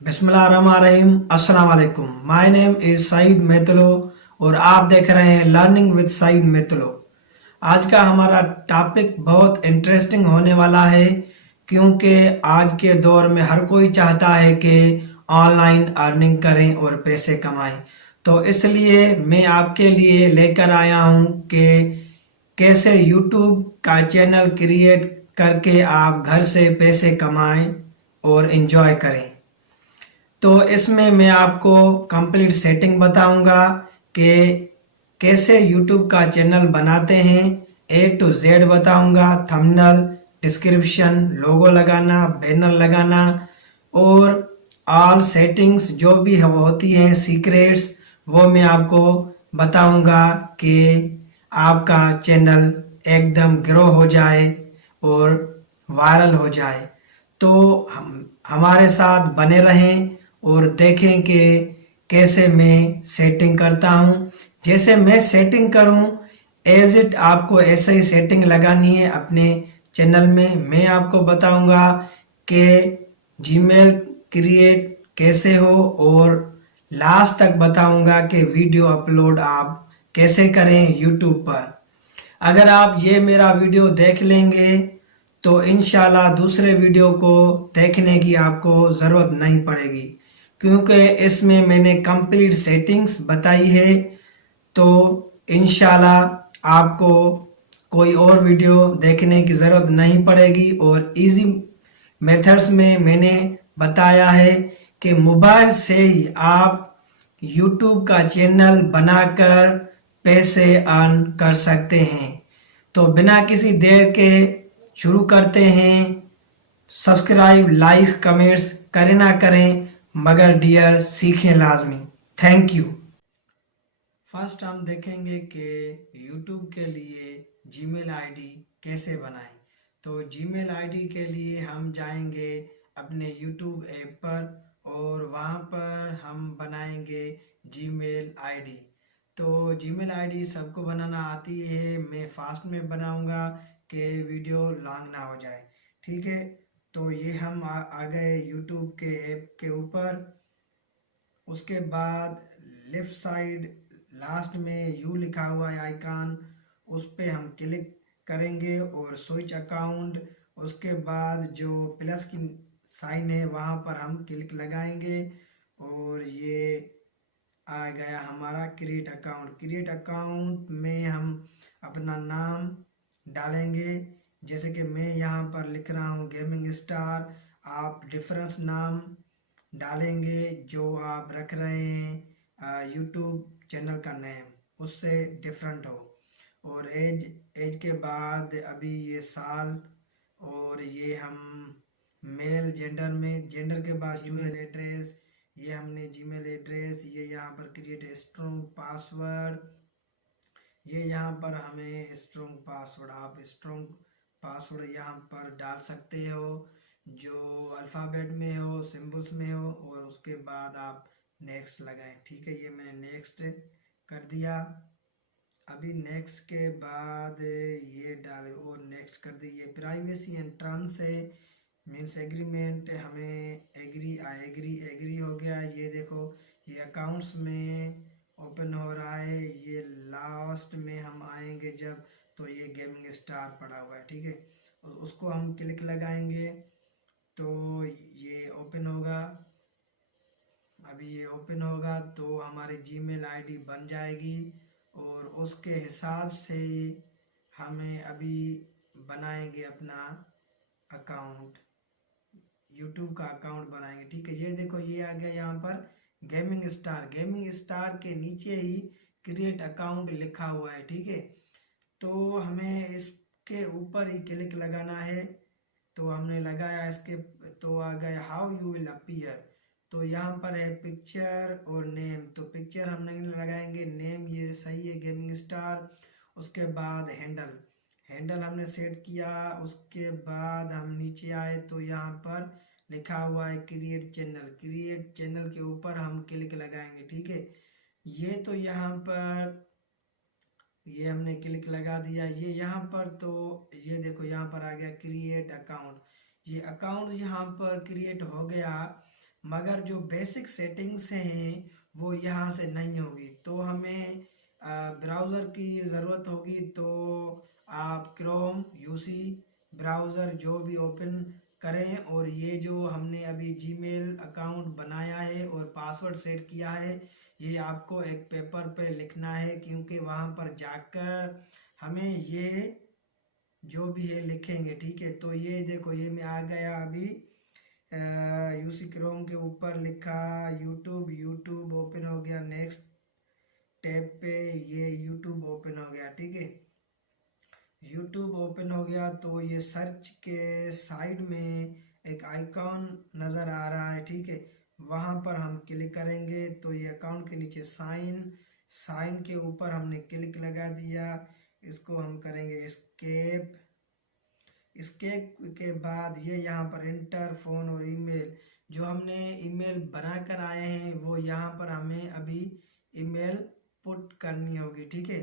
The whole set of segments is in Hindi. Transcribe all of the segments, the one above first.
बिस्मिल्लाहिर्रहमानिर्रहीम। अस्सलाम वालेकुम। माय नेम इज सईद मेतलो और आप देख रहे हैं लर्निंग विद सईद मेतलो। आज का हमारा टॉपिक बहुत इंटरेस्टिंग होने वाला है, क्योंकि आज के दौर में हर कोई चाहता है कि ऑनलाइन अर्निंग करें और पैसे कमाएं। तो इसलिए मैं आपके लिए लेकर आया हूं कि कैसे यूट्यूब का चैनल क्रिएट करके आप घर से पैसे कमाएं और एंजॉय करें। तो इसमें मैं आपको कंप्लीट सेटिंग बताऊंगा कि कैसे यूट्यूब का चैनल बनाते हैं। A to Z बताऊंगा, थंबनेल, डिस्क्रिप्शन, लोगो लगाना, बैनर लगाना और ऑल सेटिंग्स जो भी होती हैं सीक्रेट्स, वो मैं आपको बताऊंगा कि आपका चैनल एकदम ग्रो हो जाए और वायरल हो जाए। तो हम हमारे साथ बने रहें और देखें कि कैसे मैं सेटिंग करता हूं। जैसे मैं सेटिंग करूं एज इट आपको ऐसे ही सेटिंग लगानी है अपने चैनल में। मैं आपको बताऊंगा कि जीमेल क्रिएट कैसे हो और लास्ट तक बताऊंगा कि वीडियो अपलोड आप कैसे करें यूट्यूब पर। अगर आप ये मेरा वीडियो देख लेंगे तो इंशाल्लाह दूसरे वीडियो को देखने की आपको ज़रूरत नहीं पड़ेगी, क्योंकि इसमें मैंने कंप्लीट सेटिंग्स बताई है। तो इंशाल्लाह आपको कोई और वीडियो देखने की ज़रूरत नहीं पड़ेगी और इजी मेथड्स में मैंने बताया है कि मोबाइल से ही आप यूट्यूब का चैनल बनाकर पैसे अर्न कर सकते हैं। तो बिना किसी देर के शुरू करते हैं। सब्सक्राइब, लाइक, कमेंट्स करें ना करें, मगर डियर सीखें लाजमी। Thank you. फर्स्ट हम देखेंगे कि यूट्यूब के लिए जीमेल आईडी कैसे बनाएं। तो जीमेल आईडी के लिए हम जाएंगे अपने यूट्यूब ऐप पर और वहाँ पर हम बनाएंगे जीमेल आईडी। तो जीमेल आईडी सबको बनाना आती है, मैं फास्ट में बनाऊंगा कि वीडियो लॉन्ग ना हो जाए। ठीक है, तो ये हम आ गए यूट्यूब के ऐप के ऊपर। उसके बाद लेफ्ट साइड लास्ट में यू लिखा हुआ है आइकन, उस पे हम क्लिक करेंगे और स्विच अकाउंट। उसके बाद जो प्लस की साइन है वहाँ पर हम क्लिक लगाएंगे और ये आ गया हमारा क्रिएट अकाउंट। क्रिएट अकाउंट में हम अपना नाम डालेंगे। जैसे कि मैं यहाँ पर लिख रहा हूँ गेमिंग स्टार। आप डिफरेंस नाम डालेंगे जो आप रख रहे हैं यूट्यूब चैनल का नेम उससे डिफरेंट हो। और एज एज के बाद अभी ये साल, और ये हम मेल जेंडर में, जेंडर के बाद ईमेल एड्रेस, ये हमने जीमेल एड्रेस, ये यहाँ पर क्रिएट स्ट्रॉन्ग पासवर्ड, ये यहाँ पर हमें स्ट्रॉन्ग पासवर्ड, आप स्ट्रॉन्ग पासवर्ड यहाँ पर डाल सकते हो जो अल्फ़ाबेट में हो, सिंबल्स में हो, और उसके बाद आप नेक्स्ट लगाएं। ठीक है, ये मैंने नेक्स्ट कर दिया। अभी नेक्स्ट के बाद ये डाले और नेक्स्ट कर दी। ये प्राइवेसी एंड टर्म्स है, मीन्स एग्रीमेंट, हमें एग्री एग्री एग्री हो गया। ये देखो ये अकाउंट्स में ओपन हो रहा है। ये लास्ट में हम आएंगे जब, तो ये गेमिंग स्टार पड़ा हुआ है। ठीक है, उसको हम क्लिक लगाएंगे तो ये ओपन होगा। अभी ये ओपन होगा तो हमारी जीमेल आईडी बन जाएगी और उसके हिसाब से हमें अभी बनाएंगे अपना अकाउंट, यूट्यूब का अकाउंट बनाएंगे। ठीक है, ये देखो ये आ गया यहाँ पर गेमिंग स्टार। गेमिंग स्टार के नीचे ही क्रिएट अकाउंट लिखा हुआ है। ठीक है, तो हमें इसके ऊपर ही क्लिक लगाना है। तो हमने लगाया इसके, तो आ गया हाउ यू विल अपीयर। तो यहाँ पर है पिक्चर और नेम। तो पिक्चर हम नहीं लगाएंगे, नेम ये सही है गेमिंग स्टार। उसके बाद हैंडल, हैंडल हमने सेट किया। उसके बाद हम नीचे आए तो यहाँ पर लिखा हुआ है क्रिएट चैनल। क्रिएट चैनल के ऊपर हम क्लिक लगाएंगे। ठीक है, ये तो यहाँ पर ये हमने क्लिक लगा दिया। ये यहाँ पर तो ये देखो यहाँ पर आ गया क्रिएट अकाउंट। ये अकाउंट यहाँ पर क्रिएट हो गया। मगर जो बेसिक सेटिंग्स हैं वो यहाँ से नहीं होगी। तो हमें ब्राउज़र की ज़रूरत होगी। तो आप क्रोम यूसी ब्राउज़र जो भी ओपन करें और ये जो हमने अभी जीमेल अकाउंट बनाया है और पासवर्ड सेट किया है, ये आपको एक पेपर पे लिखना है, क्योंकि वहाँ पर जाकर हमें ये जो भी है लिखेंगे। ठीक है, तो ये देखो ये मैं आ गया अभी यूसी क्रोम के ऊपर लिखा यूट्यूब, यूट्यूब ओपन हो गया। नेक्स्ट टैब पे ये यूट्यूब ओपन हो गया। ठीक है, यूट्यूब ओपन हो गया तो ये सर्च के साइड में एक आइकॉन नज़र आ रहा है। ठीक है, वहाँ पर हम क्लिक करेंगे तो ये अकाउंट के नीचे साइन, साइन के ऊपर हमने क्लिक लगा दिया। इसको हम करेंगे एस्केप। एस्केप के बाद ये यहाँ पर इंटर फोन और ईमेल, जो हमने ईमेल बनाकर आए हैं वो यहाँ पर हमें अभी ईमेल पुट करनी होगी। ठीक है,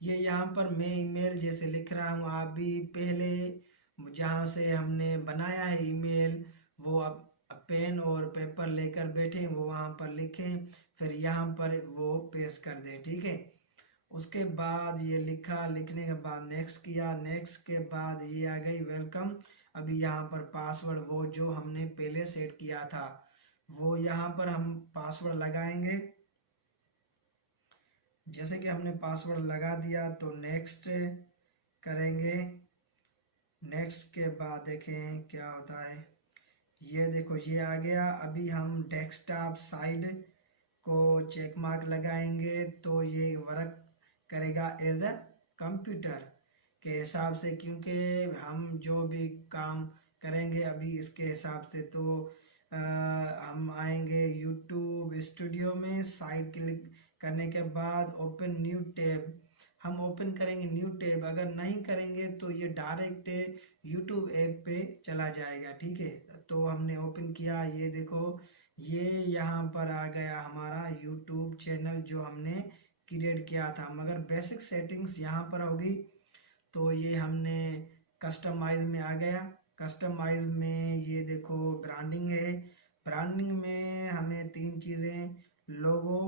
ये यहाँ पर मैं ईमेल जैसे लिख रहा हूँ, आप भी पहले जहाँ से हमने बनाया है ईमेल वो अब पेन और पेपर लेकर बैठे वो वहाँ पर लिखें, फिर यहाँ पर वो पेस्ट कर दें। ठीक है, उसके बाद ये लिखा, लिखने के बाद नेक्स्ट किया, नेक्स्ट के बाद ये आ गई वेलकम। अभी यहाँ पर पासवर्ड वो जो हमने पहले सेट किया था वो यहाँ पर हम पासवर्ड लगाएंगे। जैसे कि हमने पासवर्ड लगा दिया तो नेक्स्ट करेंगे। नेक्स्ट के बाद देखें क्या होता है। ये देखो ये आ गया। अभी हम डेस्कटॉप साइड को चेक मार्क लगाएंगे तो ये वर्क करेगा एज अ कंप्यूटर के हिसाब से, क्योंकि हम जो भी काम करेंगे अभी इसके हिसाब से। तो हम आएंगे यूट्यूब स्टूडियो में, साइड क्लिक करने के बाद ओपन न्यू टैब, हम ओपन करेंगे न्यू टैब। अगर नहीं करेंगे तो ये डायरेक्ट यूट्यूब ऐप पे चला जाएगा। ठीक है, तो हमने ओपन किया, ये देखो ये यहाँ पर आ गया हमारा यूट्यूब चैनल जो हमने क्रिएट किया था। मगर बेसिक सेटिंग्स यहाँ पर होगी। तो ये हमने कस्टमाइज में आ गया। कस्टमाइज में ये देखो ब्रांडिंग है। ब्रांडिंग में हमें 3 चीज़ें, लोगो,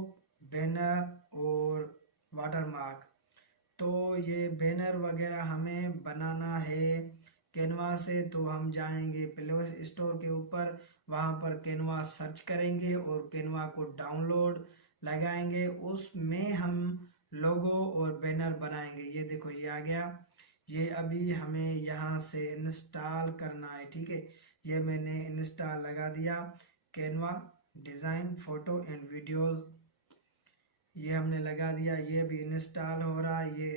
बैनर और वाटरमार्क। तो ये बैनर वगैरह हमें बनाना है कैनवा से। तो हम जाएंगे प्ले स्टोर के ऊपर, वहाँ पर कैनवा सर्च करेंगे और कैनवा को डाउनलोड लगाएंगे, उसमें हम लोगो और बैनर बनाएंगे। ये देखो ये आ गया। ये अभी हमें यहाँ से इंस्टॉल करना है। ठीक है, ये मैंने इंस्टॉल लगा दिया। Canva design photo and videos, ये हमने लगा दिया। ये भी इंस्टॉल हो रहा है। ये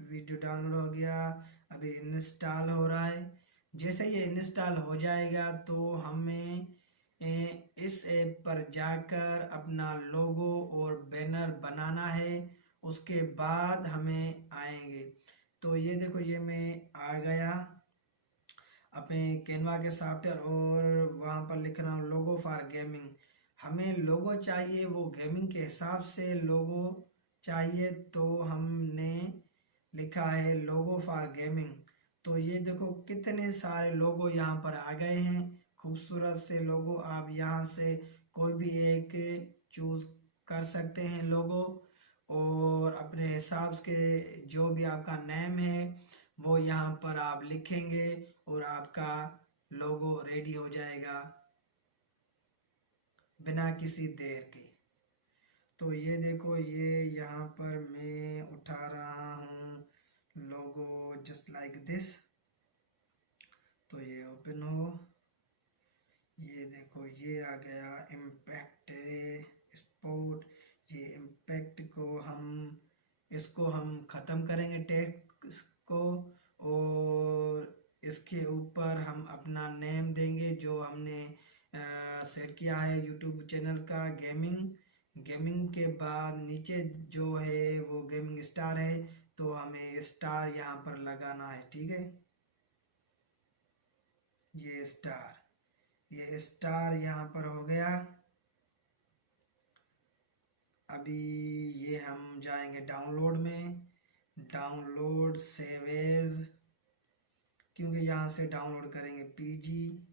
वीडियो डाउनलोड हो गया, अभी इंस्टॉल हो रहा है। जैसे ये इंस्टॉल हो जाएगा तो हमें इस ऐप पर जाकर अपना लोगो और बैनर बनाना है। उसके बाद हमें आएंगे। तो ये देखो ये मैं आ गया अपने कैनवा के सॉफ्टवेयर और वहाँ पर लिख रहा हूँ लोगो फॉर गेमिंग। हमें लोगो चाहिए, वो गेमिंग के हिसाब से लोगो चाहिए। तो हमने लिखा है लोगो फॉर गेमिंग। तो ये देखो कितने सारे लोगो यहाँ पर आ गए हैं, खूबसूरत से लोगो। आप यहाँ से कोई भी एक चूज कर सकते हैं लोगो, और अपने हिसाब के जो भी आपका नेम है वो यहाँ पर आप लिखेंगे और आपका लोगो रेडी हो जाएगा बिना किसी देर के। तो ये देखो ये यहाँ पर मैं उठा रहा हूँ लोगो जस्ट लाइक दिस। तो ये ओपन हो, ये देखो ये आ गया इम्पैक्ट स्पोर्ट। ये इम्पैक्ट को हम इसको हम ख़त्म करेंगे टेक्स्ट को, और इसके ऊपर हम अपना नेम देंगे जो हमने सेट किया है यूट्यूब चैनल का, गेमिंग। गेमिंग के बाद नीचे जो है वो गेमिंग स्टार है, तो हमें स्टार यहाँ पर लगाना है। ठीक है, ये स्टार, ये स्टार यहाँ पर हो गया। अभी ये हम जाएंगे डाउनलोड में, डाउनलोड सेव एज, क्योंकि यहाँ से डाउनलोड करेंगे पीजी।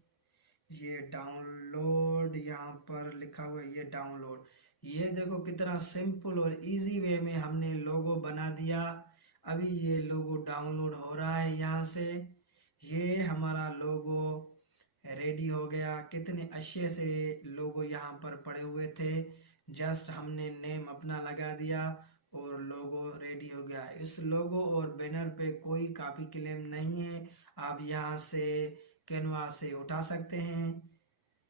ये डाउनलोड यहाँ पर लिखा हुआ है, ये डाउनलोड। ये देखो कितना सिंपल और इजी वे में हमने लोगो बना दिया। अभी ये लोगो डाउनलोड हो रहा है यहाँ से। ये हमारा लोगो रेडी हो गया। कितने अच्छे से लोगो यहाँ पर पड़े हुए थे, जस्ट हमने नेम अपना लगा दिया और लोगो रेडी हो गया। इस लोगो और बैनर पे कोई कॉपी क्लेम नहीं है, आप यहाँ से कैनवा से उठा सकते हैं।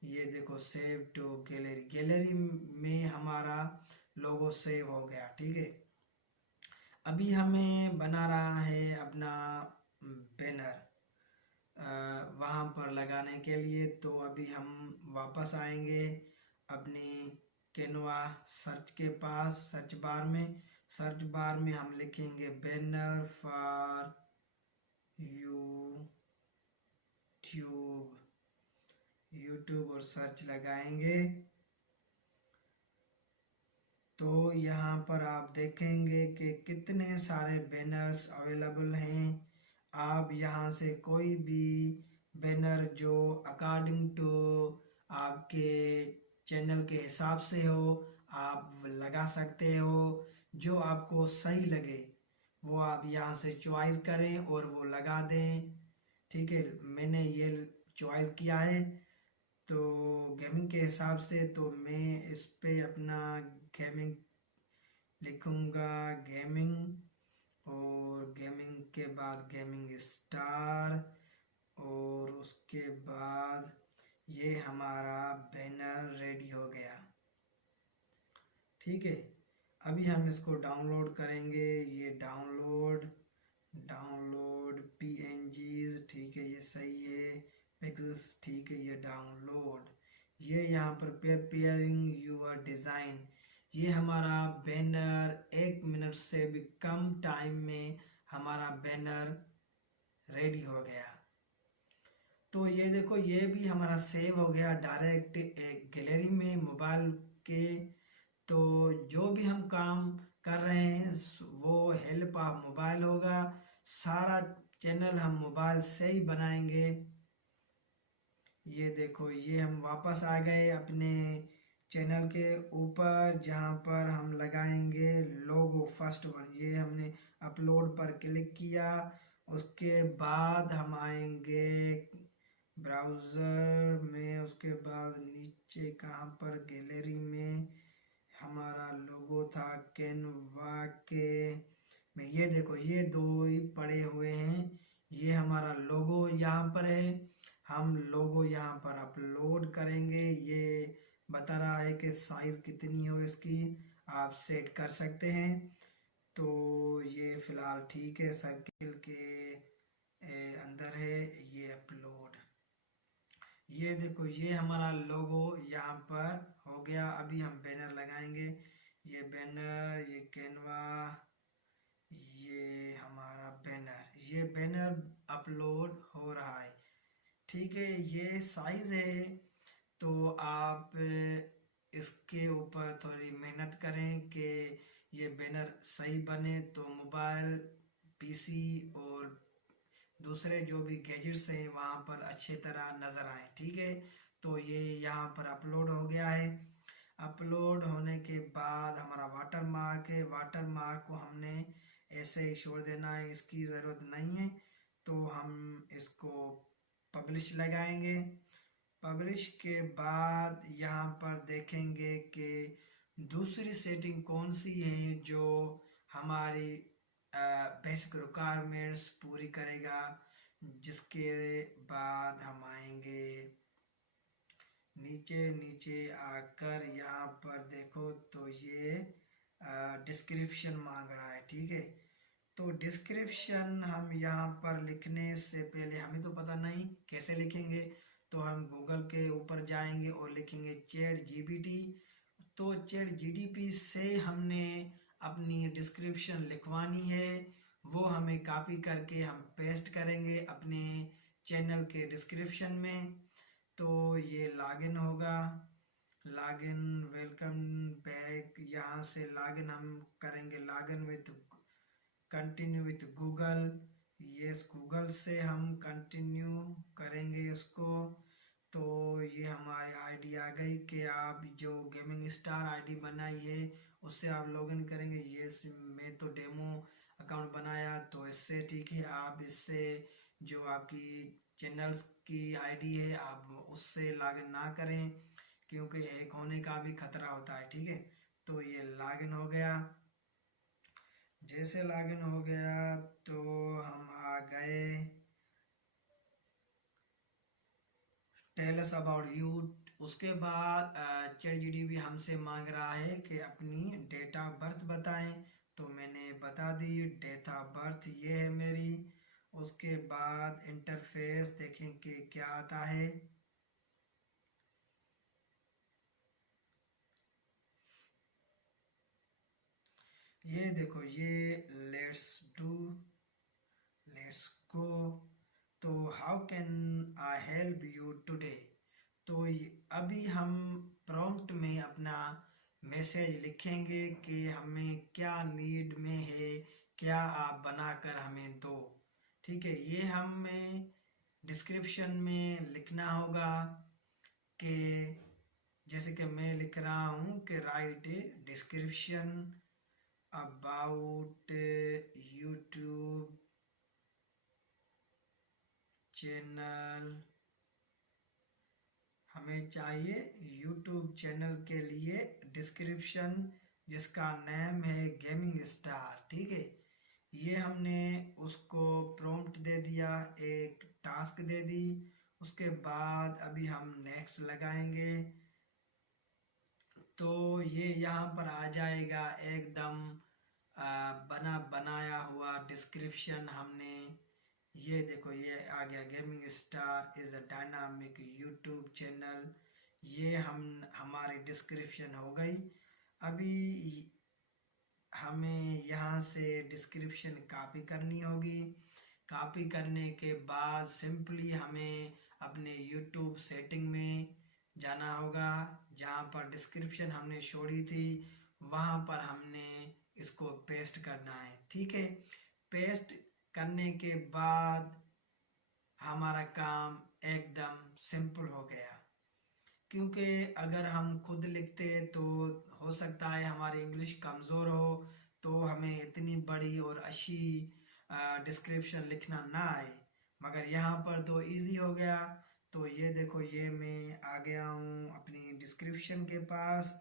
ये देखो सेव टू गैलरी, गैलरी में हमारा लोगो सेव हो गया। ठीक है, अभी हमें बना रहा है अपना बैनर वहाँ पर लगाने के लिए। तो अभी हम वापस आएंगे अपने कैनवा सर्च के पास। सर्च बार में हम लिखेंगे बैनर फॉर यूट्यूब और सर्च लगाएंगे तो यहाँ पर आप देखेंगे कि कितने सारे बैनर्स अवेलेबल हैं। आप यहाँ से कोई भी बैनर जो अकॉर्डिंग टू आपके चैनल के हिसाब से हो आप लगा सकते हो। जो आपको सही लगे वो आप यहाँ से चॉइस करें और वो लगा दें। ठीक है, मैंने ये चॉइस किया है तो गेमिंग के हिसाब से, तो मैं इस पे अपना गेमिंग लिखूंगा, गेमिंग, और गेमिंग के बाद गेमिंग स्टार, और उसके बाद ये हमारा बैनर रेडी हो गया। ठीक है, अभी हम इसको डाउनलोड करेंगे। ये डाउनलोड पीएनजीज, ठीक है, ये सही है। पिक्सेल्स, ठीक है, ये डाउनलोड। ये यहाँ पर प्रिपेयरिंग यूर डिज़ाइन, ये हमारा बैनर 1 मिनट से भी कम टाइम में हमारा बैनर रेडी हो गया। तो ये देखो ये भी हमारा सेव हो गया डायरेक्ट एक गैलरी में मोबाइल के। तो जो भी हम काम कर रहे हैं वो हेल्प ऑफ मोबाइल होगा। सारा चैनल हम मोबाइल से ही बनाएंगे। ये देखो ये हम वापस आ गए अपने चैनल के ऊपर, जहाँ पर हम लगाएंगे लोगो फर्स्ट वन। ये हमने अपलोड पर क्लिक किया, उसके बाद हम आएंगे ब्राउज़र में, उसके बाद नीचे कहाँ पर गैलरी में हमारा लोगो था कैनवा के में। ये देखो ये दो ही पड़े हुए हैं, ये हमारा लोगो यहाँ पर है। हम लोगो यहाँ पर अपलोड करेंगे। ये बता रहा है कि साइज कितनी हो इसकी, आप सेट कर सकते हैं। तो ये फिलहाल ठीक है, सर्किल के अंदर है। ये अपलोड, ये देखो ये हमारा लोगो यहाँ पर हो गया। अभी हम बैनर लगाएंगे। ये बैनर, ये कैनवा, ये हमारा बैनर, ये बैनर अपलोड हो रहा है। ठीक है, ये साइज है तो आप इसके ऊपर थोड़ी मेहनत करें कि ये बैनर सही बने, तो मोबाइल, पीसी और दूसरे जो भी गैजेट्स हैं वहाँ पर अच्छे तरह नज़र आए। ठीक है, तो ये यहाँ पर अपलोड हो गया है। अपलोड होने के बाद हमारा वाटर मार्क है, वाटर मार्क को हमने ऐसे ही छोड़ देना है, इसकी ज़रूरत नहीं है। तो हम इसको पब्लिश लगाएंगे। पब्लिश के बाद यहाँ पर देखेंगे कि दूसरी सेटिंग कौन सी है जो हमारी बेसिक रिक्वायरमेंट्स पूरी करेगा। जिसके बाद हम आएंगे नीचे, नीचे आकर यहाँ पर देखो तो ये डिस्क्रिप्शन मांग रहा है। ठीक है, तो डिस्क्रिप्शन हम यहाँ पर लिखने से पहले, हमें तो पता नहीं कैसे लिखेंगे, तो हम गूगल के ऊपर जाएंगे और लिखेंगे चैट जीपीटी। तो चैट जीपीटी से हमने अपनी डिस्क्रिप्शन लिखवानी है, वो हमें कॉपी करके हम पेस्ट करेंगे अपने चैनल के डिस्क्रिप्शन में। तो ये लॉगिन होगा, लॉगिन, वेलकम बैक। यहाँ से लॉगिन हम करेंगे, login with continue with Google. ये गूगल से हम कंटिन्यू करेंगे इसको। तो ये हमारी आईडी आ गई कि आप जो गेमिंग स्टार आईडी बनाई है उससे आप लॉगिन करेंगे। ये मैं तो डेमो अकाउंट बनाया, तो इससे ठीक है आप इससे जो आपकी चैनल्स की आईडी है आप उससे लॉगिन ना करें, क्योंकि हैक होने का भी खतरा होता है। ठीक है, तो ये लॉगिन हो गया। जैसे लॉगिन हो गया तो हम आ गए टेल अस अबाउट यू। उसके बाद चैट जीडीपी हमसे मांग रहा है कि अपनी डेट ऑफ बर्थ बताएं, तो मैंने बता दी डेट ऑफ बर्थ ये है मेरी। उसके बाद इंटरफेस देखें कि क्या आता है। ये देखो, ये लेट्स गो। तो how can I help you today. तो अभी हम प्रॉम्प्ट में अपना मैसेज लिखेंगे कि हमें क्या नीड में है, क्या आप बनाकर हमें दो। ठीक है, ये हमें डिस्क्रिप्शन में लिखना होगा कि जैसे कि मैं लिख रहा हूँ कि right description about YouTube channel. हमें चाहिए यूट्यूब चैनल के लिए डिस्क्रिप्शन जिसका नाम है गेमिंग स्टार। ठीक है, ये हमने उसको प्रॉम्प्ट दे दिया, एक टास्क दे दी। उसके बाद अभी हम नेक्स्ट लगाएंगे तो ये यहाँ पर आ जाएगा एकदम बनाया हुआ डिस्क्रिप्शन। हमने ये देखो, ये आ गया gaming star is a dynamic YouTube channel. ये हमारी डिस्क्रिप्शन हो गई। अभी हमें यहाँ से डिस्क्रिप्शन कॉपी करनी होगी। कॉपी करने के बाद सिंपली हमें अपने यूट्यूब सेटिंग में जाना होगा, जहाँ पर डिस्क्रिप्शन हमने छोड़ी थी वहाँ पर हमने इसको पेस्ट करना है। ठीक है, पेस्ट करने के बाद हमारा काम एकदम सिंपल हो गया, क्योंकि अगर हम खुद लिखते तो हो सकता है हमारी इंग्लिश कमज़ोर हो तो हमें इतनी बड़ी और अच्छी डिस्क्रिप्शन लिखना ना आए, मगर यहाँ पर तो इजी हो गया। तो ये देखो, ये मैं आ गया हूँ अपनी डिस्क्रिप्शन के पास।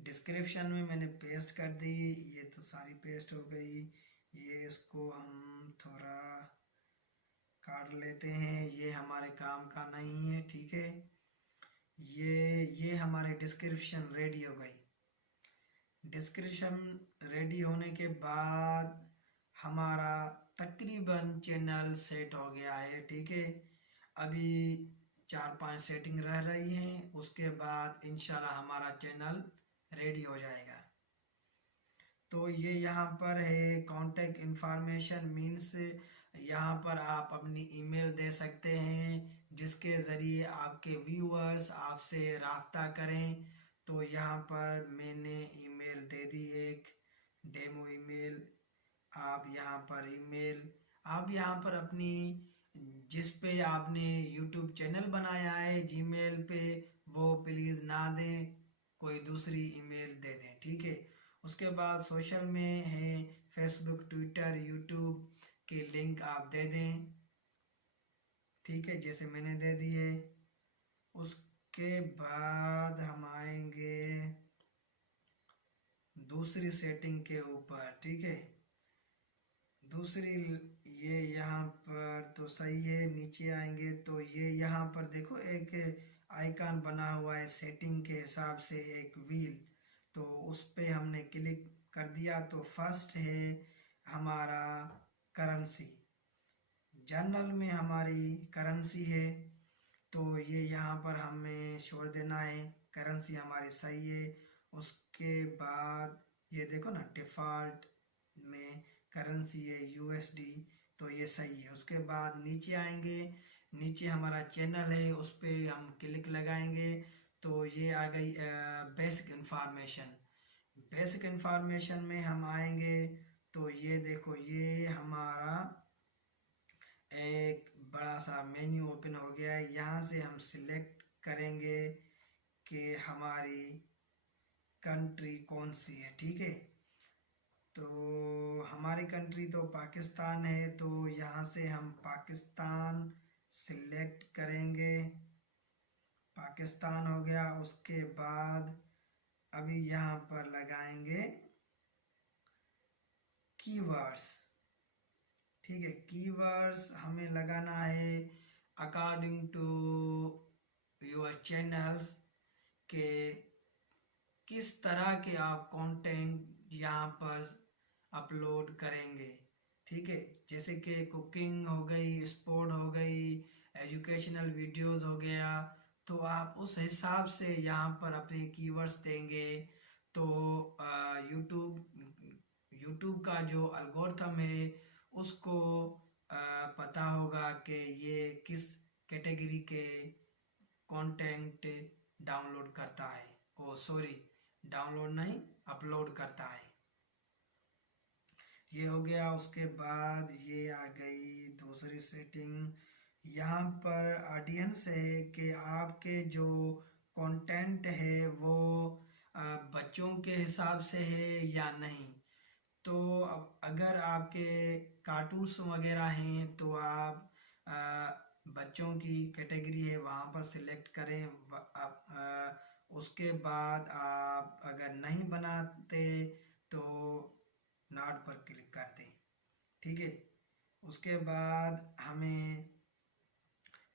डिस्क्रिप्शन में मैंने पेस्ट कर दी, ये तो सारी पेस्ट हो गई। ये इसको हम थोड़ा काट लेते हैं, ये हमारे काम का नहीं है। ठीक है, ये हमारे डिस्क्रिप्शन रेडी हो गई। डिस्क्रिप्शन रेडी होने के बाद हमारा तकरीबन चैनल सेट हो गया है। ठीक है, अभी 4-5 सेटिंग रह रही हैं, उसके बाद इंशाल्लाह हमारा चैनल रेडी हो जाएगा। तो ये यहाँ पर है कांटेक्ट इन्फॉर्मेशन मीन्स यहाँ पर आप अपनी ईमेल दे सकते हैं जिसके ज़रिए आपके व्यूअर्स आपसे राब्ता करें। तो यहाँ पर मैंने ईमेल दे दी, एक डेमो ईमेल। आप यहाँ पर अपनी जिस पे आपने यूट्यूब चैनल बनाया है जीमेल पे वो प्लीज़ ना दें, कोई दूसरी ईमेल दे दें। ठीक है, उसके बाद सोशल में है फेसबुक, ट्विटर, यूट्यूब के लिंक आप दे दें। ठीक है, जैसे मैंने दे दिए। उसके बाद हम आएंगे दूसरी सेटिंग के ऊपर। ठीक है, दूसरी ये यहाँ पर तो सही है। नीचे आएंगे तो ये यहाँ पर देखो एक आइकन बना हुआ है सेटिंग के हिसाब से, एक व्हील। तो उस पे हमने क्लिक कर दिया तो फर्स्ट है हमारा करेंसी। जनरल में हमारी करेंसी है, तो ये यहाँ पर हमें छोड़ देना है, करेंसी हमारी सही है। उसके बाद ये देखो ना, डिफ़ॉल्ट में करेंसी है यूएसडी, तो ये सही है। उसके बाद नीचे आएंगे, नीचे हमारा चैनल है उस पर हम क्लिक लगाएंगे तो ये आ गई बेसिक इंफॉर्मेशन। बेसिक इंफॉर्मेशन में हम आएंगे तो ये देखो, ये हमारा एक बड़ा सा मेन्यू ओपन हो गया है। यहाँ से हम सिलेक्ट करेंगे कि हमारी कंट्री कौन सी है। ठीक है, तो हमारी कंट्री तो पाकिस्तान है, तो यहाँ से हम पाकिस्तान सिलेक्ट करेंगे। पाकिस्तान हो गया। उसके बाद अभी यहाँ पर लगाएंगे कीवर्ड्स। ठीक है, कीवर्ड्स हमें लगाना है अकॉर्डिंग टू योर चैनल्स के किस तरह के आप कंटेंट यहाँ पर अपलोड करेंगे। ठीक है, जैसे कि कुकिंग हो गई, स्पोर्ट हो गई, एजुकेशनल वीडियोस हो गया, तो आप उस हिसाब से यहाँ पर अपने कीवर्ड्स देंगे। तो यूट्यूब का जो एल्गोरिथम है उसको पता होगा कि ये किस कैटेगरी के कंटेंट डाउनलोड करता है, ओ सॉरी, डाउनलोड नहीं, अपलोड करता है। ये हो गया। उसके बाद ये आ गई दूसरी सेटिंग। यहाँ पर ऑडियंस है कि आपके जो कंटेंट है वो बच्चों के हिसाब से है या नहीं। तो अब अगर आपके कार्टून्स वगैरह हैं तो आप बच्चों की कैटेगरी है वहाँ पर सिलेक्ट करें। उसके बाद आप अगर नहीं बनाते तो नॉट पर क्लिक कर दें। ठीक है, उसके बाद हमें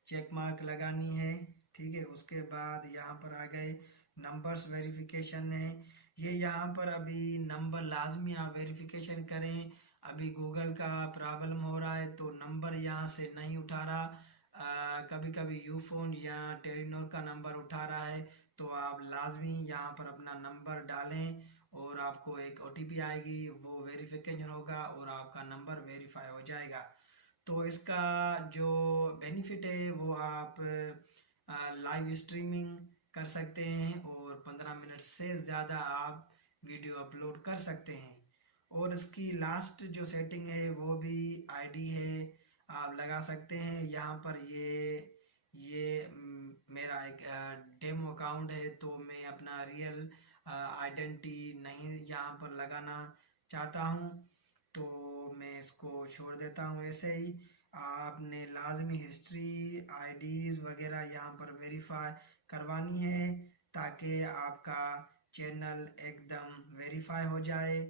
चेक मार्क लगानी है। ठीक है, उसके बाद यहाँ पर आ गए नंबर्स वेरिफिकेशन है। ये यहाँ पर अभी नंबर लाजमी आप वेरिफिकेशन करें। अभी गूगल का प्रॉब्लम हो रहा है तो नंबर यहाँ से नहीं उठा रहा। कभी कभी यूफोन या टेलीनॉर का नंबर उठा रहा है, तो आप लाजमी यहाँ पर अपना नंबर डालें और आपको एक ओटीपी आएगी, वो वेरिफिकेशन होगा और आपका नंबर वेरीफाई हो जाएगा। तो इसका जो बेनिफिट है वो आप लाइव स्ट्रीमिंग कर सकते हैं और 15 मिनट से ज़्यादा आप वीडियो अपलोड कर सकते हैं। और इसकी लास्ट जो सेटिंग है वो भी आईडी है, आप लगा सकते हैं। यहाँ पर ये मेरा एक डेमो अकाउंट है, तो मैं अपना रियल आइडेंटिटी नहीं यहाँ पर लगाना चाहता हूँ, तो मैं इसको छोड़ देता हूँ ऐसे ही। आपने लाजमी हिस्ट्री, आईडीज वगैरह यहाँ पर वेरीफाई करवानी है ताकि आपका चैनल एकदम वेरीफाई हो जाए,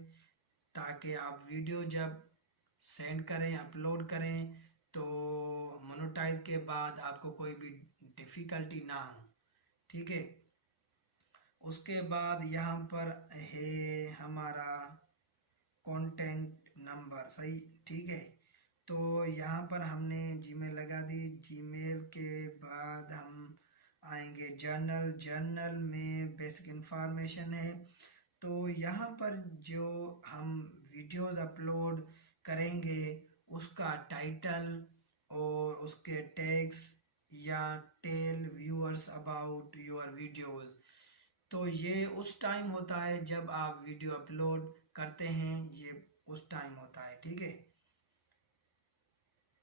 ताकि आप वीडियो जब सेंड करें, अपलोड करें, तो मोनेटाइज के बाद आपको कोई भी डिफ़िकल्टी ना हो। ठीक है, उसके बाद यहाँ पर है हमारा कॉन्टेंट नंबर। सही, ठीक है, तो यहाँ पर हमने जीमेल लगा दी। जीमेल के बाद हम आएंगे जर्नल। जर्नल में बेसिक इंफॉर्मेशन है, तो यहाँ पर जो हम वीडियोस अपलोड करेंगे उसका टाइटल और उसके टैग्स या tell viewers about your videos. तो ये उस टाइम होता है जब आप वीडियो अपलोड करते हैं, ये उस टाइम होता है। ठीक है,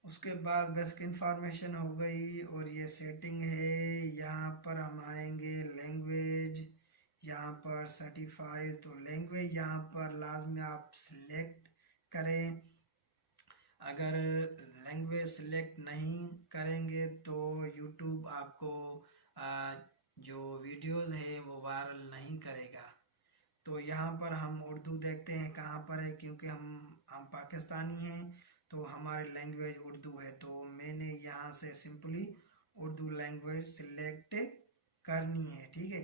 उसके बाद बेसिक इंफॉर्मेशन हो गई और ये सेटिंग है। यहाँ पर हम आएंगे लैंग्वेज, यहाँ पर सर्टिफाइड, तो लैंग्वेज यहाँ पर लाजमी आप सिलेक्ट करें। अगर लैंग्वेज सिलेक्ट नहीं करेंगे तो यूट्यूब आपको जो वीडियोस है वो वायरल नहीं करेगा। तो यहाँ पर हम उर्दू देखते हैं कहाँ पर है, क्योंकि हम पाकिस्तानी हैं तो हमारी लैंग्वेज उर्दू है, तो मैंने यहाँ से सिंपली उर्दू लैंग्वेज सिलेक्ट करनी है। ठीक है,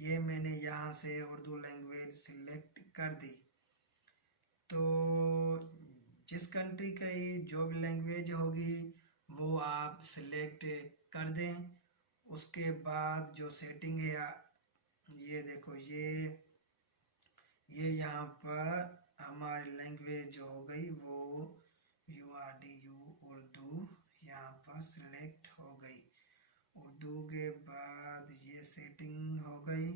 ये मैंने यहाँ से उर्दू लैंग्वेज सिलेक्ट कर दी। तो जिस कंट्री की जो भी लैंग्वेज होगी वो आप सिलेक्ट कर दें। उसके बाद जो सेटिंग है, ये देखो, ये यहाँ पर हमारी लैंग्वेज जो हो गई वो URDU उर्दू यहाँ पर सिलेक्ट हो गई। उर्दू के बाद ये सेटिंग हो गई।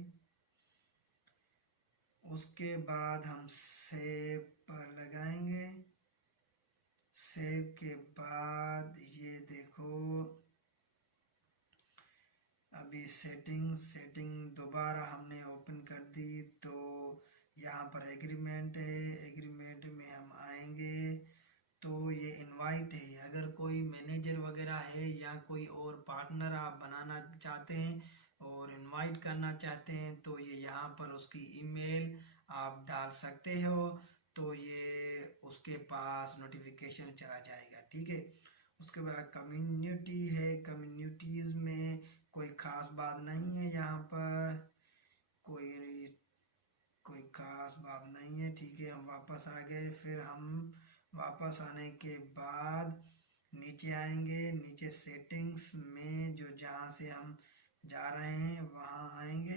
उसके बाद हम सेव पर लगाएंगे। सेव के बाद ये देखो अभी सेटिंग दोबारा हमने ओपन कर दी, तो यहाँ पर एग्रीमेंट है, एग्रीमेंट में हम आएंगे तो ये इनवाइट है। अगर कोई मैनेजर वगैरह है या कोई और पार्टनर आप बनाना चाहते हैं और इनवाइट करना चाहते हैं तो ये यहाँ पर उसकी ईमेल आप डाल सकते हो, तो ये उसके पास नोटिफिकेशन चला जाएगा। ठीक है, उसके बाद कम्युनिटी है, कम्युनिटीज में कोई खास बात नहीं है, यहाँ पर कोई कोई खास बात नहीं है। ठीक है, हम वापस आ गए। फिर हम वापस आने के बाद नीचे आएंगे, नीचे सेटिंग्स में जो जहाँ से हम जा रहे हैं वहाँ आएंगे